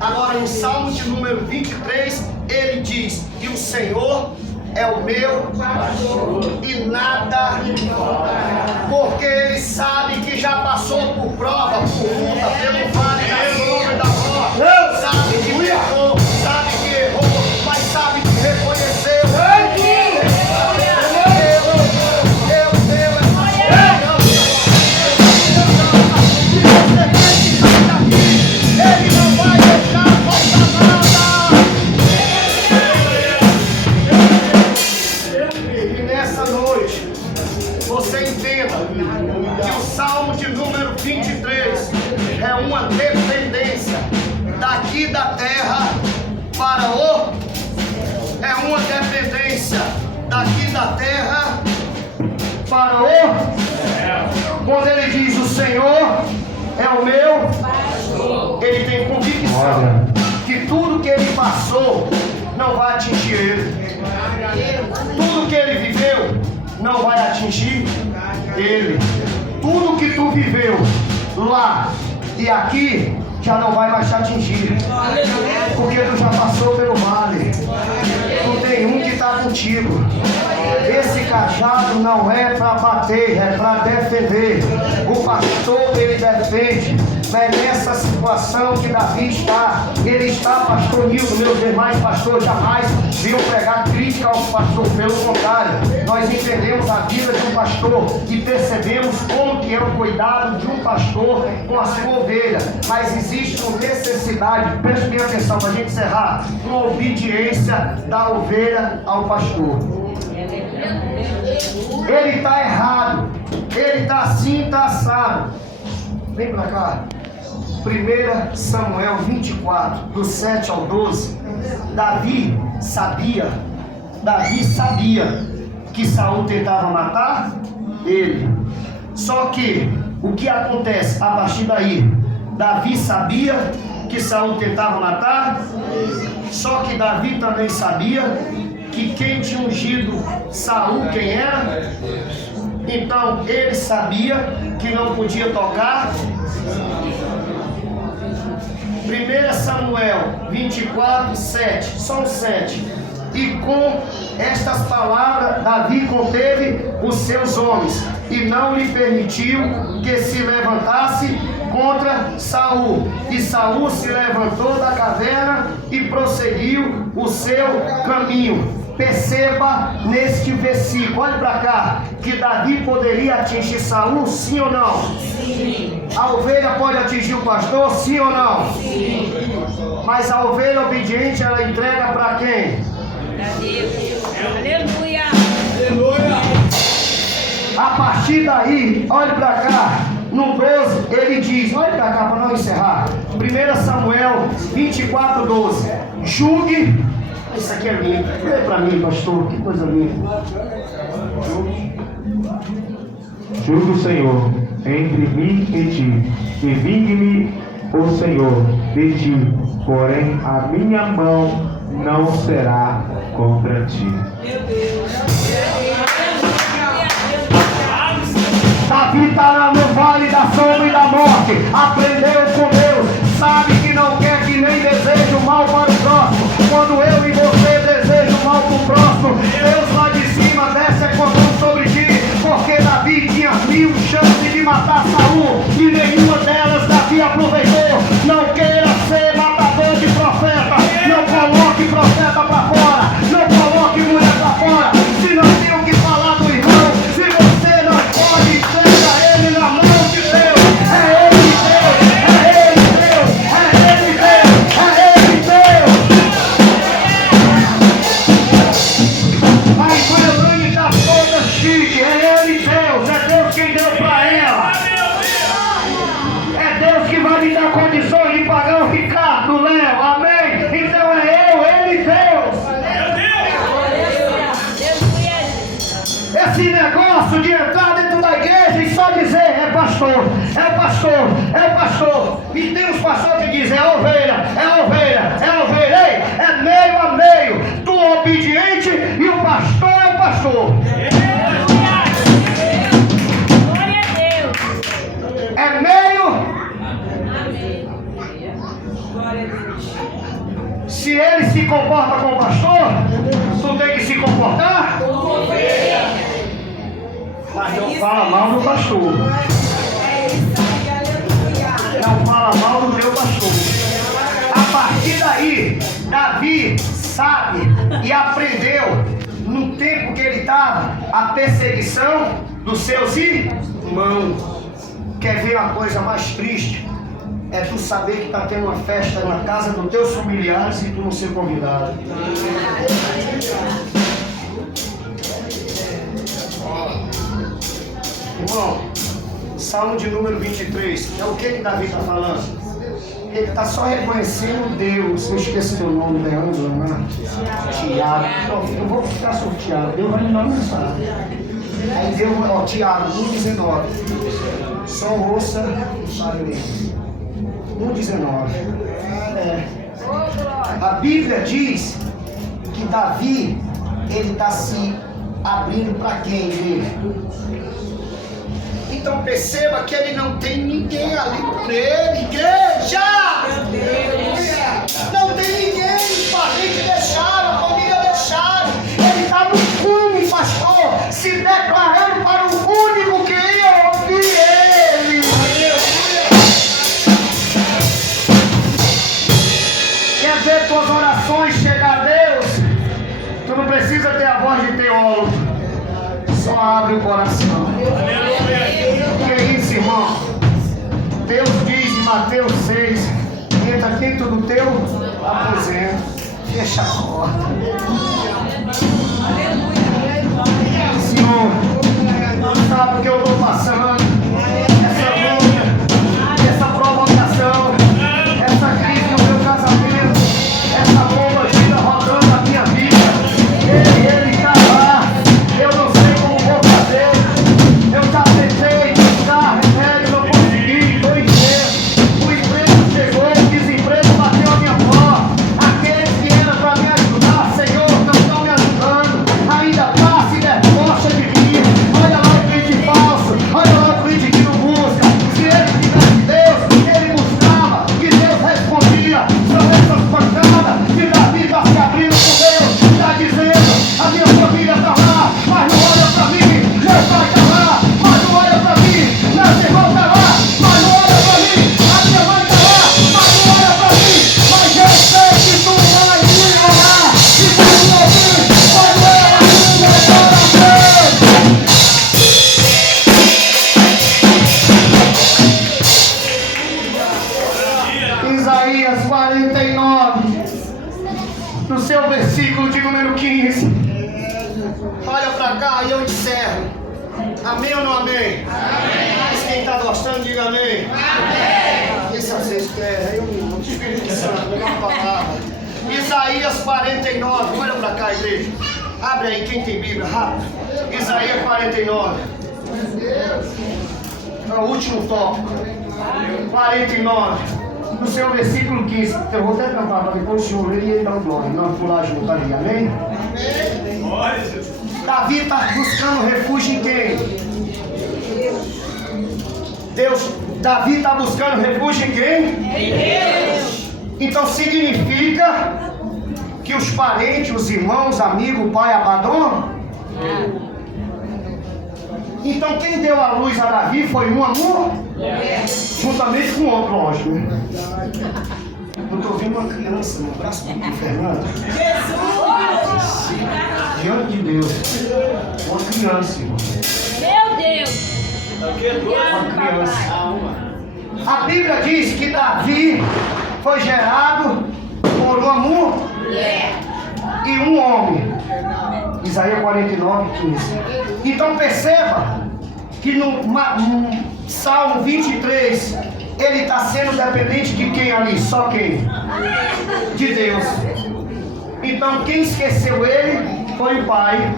Agora no Salmo de número 23, ele diz que o Senhor é o meu pastor e nada, porque ele sabe que já passou por prova, por luta, pelo vale da sombra e da morte. Sabe que pecou, sabe que errou, mas sabe que reconheceu. Ele não vai deixar faltar nada. E nessa noite, você entenda que o Salmo de número 23 é uma dependência daqui da terra para o... É uma dependência daqui da terra para o... Quando ele diz o Senhor é o meu, ele tem convicção que tudo que ele passou não vai atingir ele. Tudo que ele viveu não vai atingir ele. Tudo que tu viveu lá e aqui já não vai mais te atingir. Porque tu já passou pelo vale. Tu tem um que está contigo. Esse cajado não é para bater, é para defender. O pastor, ele defende. Mas nessa situação que Davi está, ele está, pastor Nildo, meus demais pastores jamais viram pregar crítica ao pastor. Pelo contrário, nós entendemos a vida de um pastor e percebemos como que é o cuidado de um pastor com a sua ovelha. Mas existe uma necessidade, preste bem atenção para a gente encerrar, uma obediência da ovelha ao pastor. Ele está errado, ele está assim, está assado. Vem para cá. 1 Samuel 24, do 7 ao 12. Davi sabia que Saul tentava matar ele. Só que o que acontece a partir daí? Davi sabia que Saul tentava matar, só que Davi também sabia que quem tinha ungido Saul, quem era? Então ele sabia que não podia tocar. 1 Samuel 24, 7, só o 7. E com estas palavras Davi conteve os seus homens e não lhe permitiu que se levantasse contra Saul. E Saul se levantou da caverna e prosseguiu o seu caminho. Perceba neste versículo, olhe para cá, que Davi poderia atingir Saul, sim ou não? Sim. A ovelha pode atingir o pastor, sim ou não? Sim. Mas a ovelha obediente, ela entrega para quem? Para Deus. Aleluia. Aleluia. A partir daí, olhe para cá, no 12, ele diz, olhe para cá para não encerrar, 1 Samuel 24, 12, julgue. Isso aqui é lindo. Olha para mim, pastor. Que coisa linda. Julgue o Senhor entre mim e ti, e vingue-me o Senhor de ti, porém a minha mão não será contra ti. Meu Deus. Davi está no vale da sombra e da morte. Aprendeu com Deus. Sabe que não quer que nem deseja o mal para o próximo. Quando eu e você desejo o mal para o próximo, Deus lá de cima desce a mão sobre ti. Porque Davi tinha 1000 chances de matar Saul e nenhuma delas Davi aproveitou. Não queira ser matador de profeta. Não coloque profeta para fora. Não coloque mulher para fora. Se não tem o que falar do irmão, se você não pode, entrega ele na mão de Deus. É ele Deus, é ele Deus, é ele Deus, é ele Deus. A irmã Elaine está toda chique, é ele Deus, é Deus quem deu para ela. É Deus que vai me dar condições de pagar o Ricardo, Léo, amém? Então é ele Deus. Esse negócio de entrar dentro da igreja e só dizer é pastor, é pastor, é pastor. E tem uns pastores que dizem é ovelha, é ovelha, é ovelha. Ei, é meio a meio. Tu é obediente e o pastor é o pastor. É meio. Se ele se comporta como pastor, tu tem que se comportar. Mas não fala mal do pastor. Não fala mal do meu pastor. A partir daí, Davi sabe e aprendeu, no tempo que ele estava, a perseguição dos seus irmãos. Quer ver uma coisa mais triste? É tu saber que está tendo uma festa na casa dos teus familiares e tu não ser convidado. Irmão, Salmo de número 23, é o que Davi está falando? Ele está só reconhecendo Deus. Eu esqueci teu nome, Leandro, né? Tiago. Eu vou ficar sorteado. Deus vai me dar mensagem. Aí Deus, ó, Tiago, 1,19. Só ouça, sabe mesmo. 1,19. A Bíblia diz que Davi, ele está se abrindo para quem, igreja? Então perceba que ele não tem ninguém ali por ele, igreja! Não tem ninguém, os parentes deixaram, a família deixaram. Ele está no fundo, pastor, se declarando para o único que ia ouvir ele. Quer ver tuas orações chegar a Deus? Tu não precisa ter a voz de teólogo. Só abre o coração. Que é isso, irmão? Deus diz em Mateus 6: entra dentro do teu aposento, fecha a porta. Senhor, não sabe o que eu estou passando. Essa luta, essa provocação, essa crise no meu casamento, essa bomba gira rodando a minha vida. Ele está lá. Eu não sei como vou fazer. Eu já tentei buscar remédio, não consegui. 2 meses. O emprego chegou, o desemprego bateu a minha porta. Aqueles que eram para me ajudar, Senhor, não estão me ajudando. Ainda passa e debocha de mim. Olha lá o crente falso. Olha lá o crente que não busca. Se ele tivesse Deus, ele buscava. E Deus respondia. São essas pancadas que Davi está se abrindo com Deus. Está dizendo, a minha família está lá, mas não olha para mim. Meu pai está lá, mas não olha para mim. Meu irmão está lá, mas não olha para mim. A minha mãe está lá, mas não olha para mim. Mas eu sei que tu vai me olhar. E tu me ouvir, vai doer no meu coração. Isaías 49, no seu versículo de número 15. Olha para cá e eu encerro. Amém ou não amém? Amém. Mas quem está gostando, diga amém. Amém. Isso vocês querem, eu não. Espírito Santo, uma palavra. Isaías 49, olha para cá, igreja. Abre aí, quem tem Bíblia, rápido. Isaías 49. É o último tópico. 49. No seu versículo 15, eu vou até cantar para depois o senhor ler e ele dá um glória. Nós vamos lá junto ali, amém? Davi está buscando refúgio em quem? Davi está buscando refúgio em quem? Em Deus. Então significa que os parentes, os irmãos, amigos, o pai abandonam? Então quem deu a luz a Davi foi um amor? Juntamente com o outro, lógico. Eu estou vendo uma criança no braço do Fernando. Diante de Deus. Uma criança, irmão. Meu Deus. Uma criança. A Bíblia diz que Davi foi gerado por uma mulher e um homem. Isaías 49:15. Então perceba que no Salmo 23 ele está sendo dependente de quem ali? Só quem? De Deus. Então quem esqueceu ele foi o pai.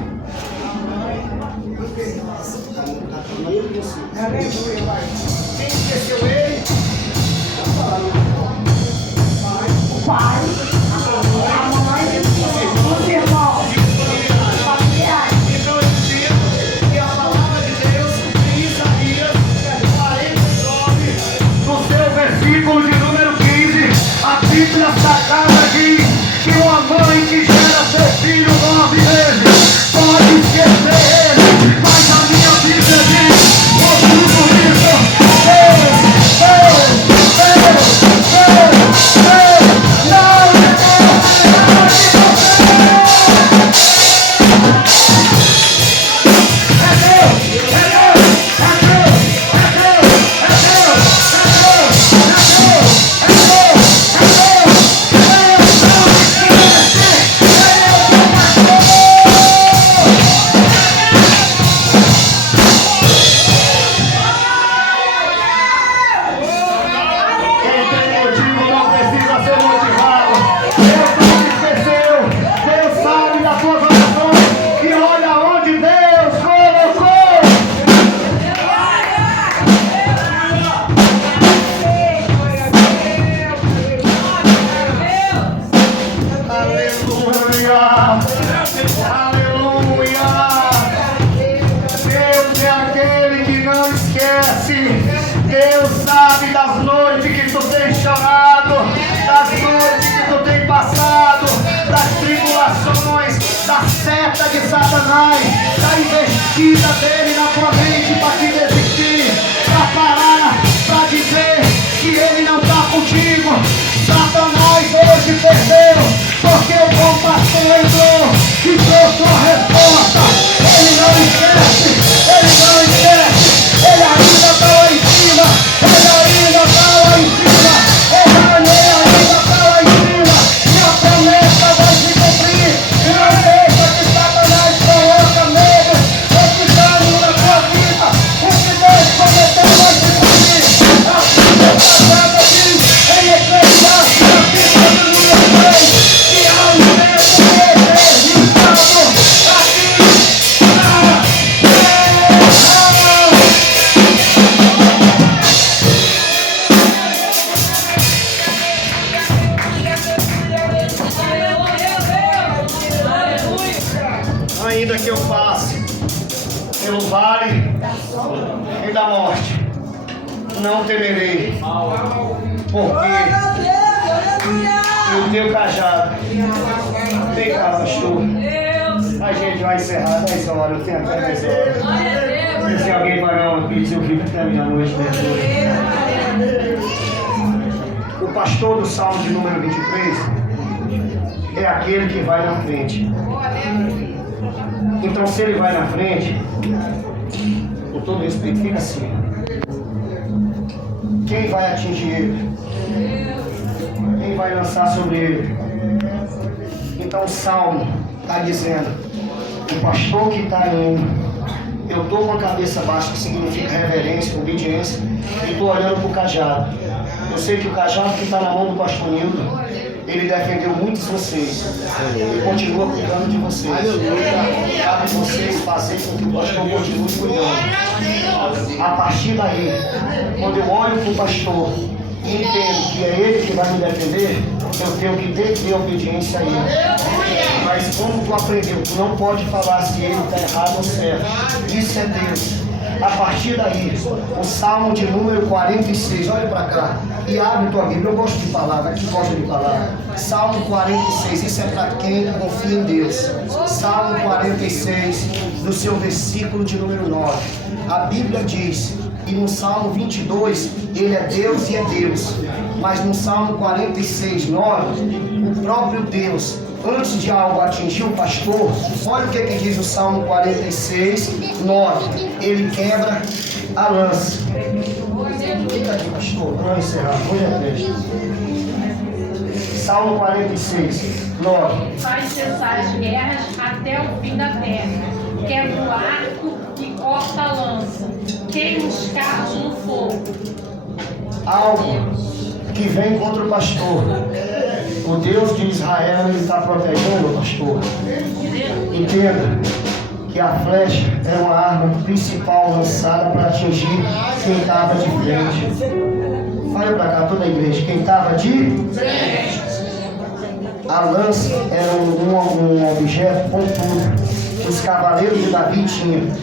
Quem esqueceu ele? O pai, a mãe, os irmãos, os familiares. Então eu digo que a palavra de Deus em Isaías 49, no seu versículo de número 15, a Bíblia Sagrada diz que uma mãe que gera seu filho 9 meses pode esquecer ele, mas a minha Bíblia diz, por tudo isso, Deus sabe das noites que tu tem chorado, das noites que tu tem passado, das tribulações, da seta de Satanás, da investida dele na tua mente para te desistir, para parar, para dizer que ele não está contigo. Satanás hoje perdeu, porque o bom pastor entrou e trouxe uma resposta. Ele não esquece, ele não esquece. Ele ainda está lá em cima, ele ainda está lá em cima, ele ainda está lá em cima, e a promessa vai se cumprir. E não deixa que Satanás coloque medo, esse dano na tua vida, o que Deus prometeu vai se cumprir. A Bíblia Sagrada diz em Eclesiastes, capítulo número 3, que há um tempo determinado aqui na ainda que eu passe pelo vale e da morte, não temerei, porque o teu cajado, vem cá, pastor, a gente vai encerrar 10 horas, eu tenho até 10 horas. Se alguém pagar uma pizza, eu fico até meia-noite depois. O pastor do Salmo de número 23 é aquele que vai na frente. Então, se ele vai na frente, com todo respeito, fica assim. Quem vai atingir ele? Quem vai lançar sobre ele? Então, o Salmo está dizendo: o pastor que está indo, eu estou com a cabeça baixa, que significa reverência, obediência, e estou olhando para o cajado. Eu sei que o cajado que está na mão do pastor Nildo, ele defendeu muitos de vocês. Ele continua cuidando de vocês. Cabe vocês fazer com que o pastor continue cuidando. A partir daí, quando eu olho para o pastor e entendo que é ele que vai me defender, eu tenho que ter obediência a ele. Mas como tu aprendeu, tu não pode falar se ele está errado ou certo. Isso é Deus. A partir daí, o Salmo de número 46, olha para cá e abre tua Bíblia. Eu gosto de palavra, aqui gosta de palavra. Salmo 46, isso é para quem confia em Deus. Salmo 46, do seu versículo de número 9. A Bíblia diz, e no Salmo 22, ele é Deus e é Deus. Mas no Salmo 46, 9, o próprio Deus, antes de algo atingir o pastor, olha o que diz o Salmo 46, 9. Ele quebra a lança. Fica aqui, pastor, para encerrar. Hoje é festa. Salmo 46, 9. Faz cessar as guerras até o fim da terra. Quebra o arco e corta a lança. Queima os carros no fogo. Algo que vem contra o pastor. O Deus de Israel, ele está protegendo o pastor. Entenda que a flecha é uma arma principal lançada para atingir quem estava de frente. Olha para cá, toda a igreja. Quem estava de frente. A lança era um objeto pontudo. Os cavaleiros de Davi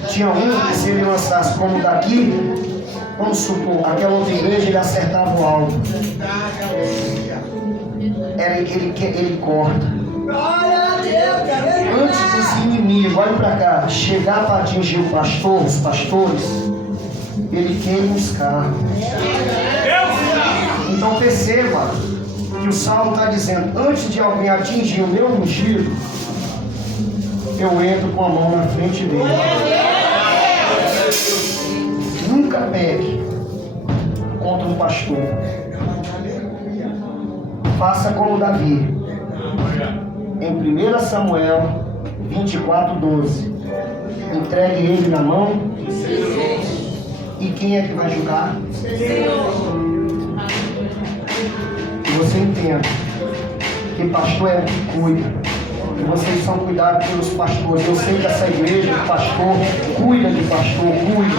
tinham um que, se ele lançasse como daqui, vamos supor, aquela outra igreja, ele acertava o alvo. Ele corta. Antes dos inimigos, olha para cá, chegar para atingir o pastor, os pastores, ele queima os carros. Então perceba que o Salmo está dizendo, antes de alguém atingir o meu ungido, eu entro com a mão na frente dele. Nunca pegue contra um pastor. Faça como Davi. Em 1 Samuel 24:12. Entregue ele na mão. E quem é que vai julgar? Que você entenda que pastor é o que cuida. E vocês são cuidados pelos pastores. Eu sei que essa igreja, o pastor, cuida de pastor, cuida.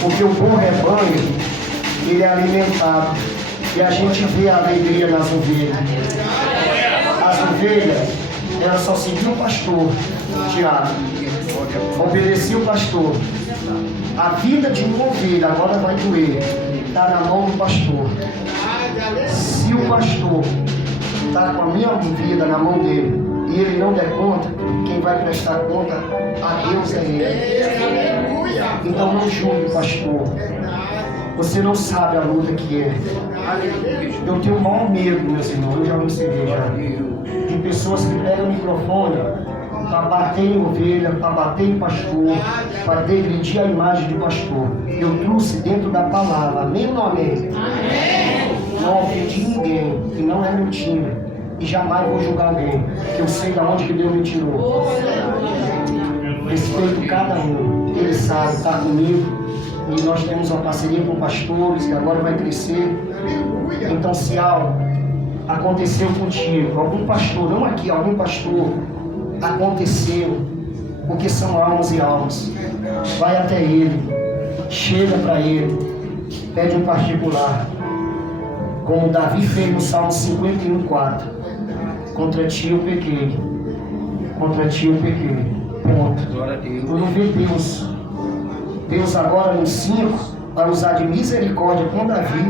Porque o bom rebanho, ele é alimentado. E a gente vê a alegria nas ovelhas. As ovelhas, elas só seguiam o pastor, Tiago. Obedeciam o pastor. A vida de uma ovelha, agora vai doer, está na mão do pastor. Se o pastor está com a minha vida na mão dele, e ele não der conta, quem vai prestar conta a Deus é ele. Então não julgue o pastor. Você não sabe a luta que é. Eu tenho o maior medo, meus irmãos, eu já recebi de pessoas que pegam o microfone para bater em ovelha, para bater em pastor, para degredir a imagem de pastor. Eu trouxe dentro da palavra, amém ou não amém? Não ofendi ninguém, que não é meu time. E jamais vou julgar alguém, que eu sei de onde que Deus me tirou. Respeito cada um, ele sabe, está comigo. E nós temos uma parceria com pastores, que agora vai crescer. Então, se algo aconteceu contigo, algum pastor, não aqui, algum pastor, aconteceu, porque são almas e almas, vai até ele, chega para ele, pede um particular, como Davi fez no Salmo 51:4. Contra ti eu pequei, contra ti eu pequei, ponto. Eu não vejo Deus agora no 5 para usar de misericórdia com Davi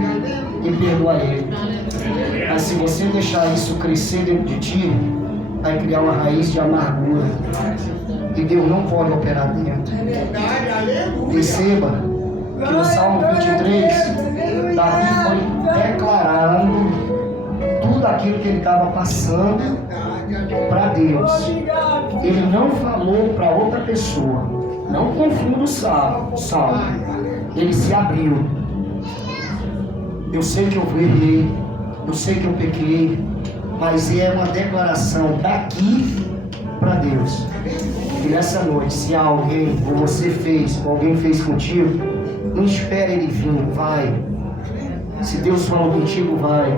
e perdoar ele. Mas se você deixar isso crescer dentro de ti, vai criar uma raiz de amargura. E Deus não pode operar dentro. Perceba que no Salmo 23, Davi foi declarando tudo aquilo que ele estava passando para Deus. Ele não falou para outra pessoa. Não confunda o salmo. Ele se abriu. Eu sei que eu errei, eu sei que eu pequei, mas é uma declaração daqui para Deus. E nessa noite, se alguém, ou você fez, ou alguém fez contigo, não espere ele vir, vai. Se Deus falou contigo, vai.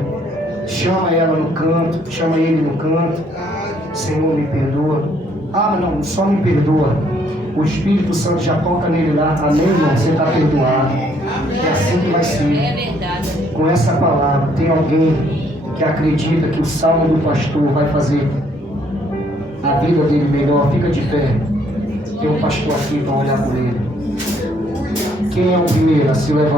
Chama ela no canto, chama ele no canto. Senhor, me perdoa. Ah, mas não, só me perdoa. O Espírito Santo já toca nele lá. Amém, irmão? Você está perdoado. É assim que vai ser. É verdade. Com essa palavra, tem alguém que acredita que o salmo do pastor vai fazer a vida dele melhor? Fica de pé. Tem um pastor aqui para olhar por ele. Quem é o primeiro a se levantar?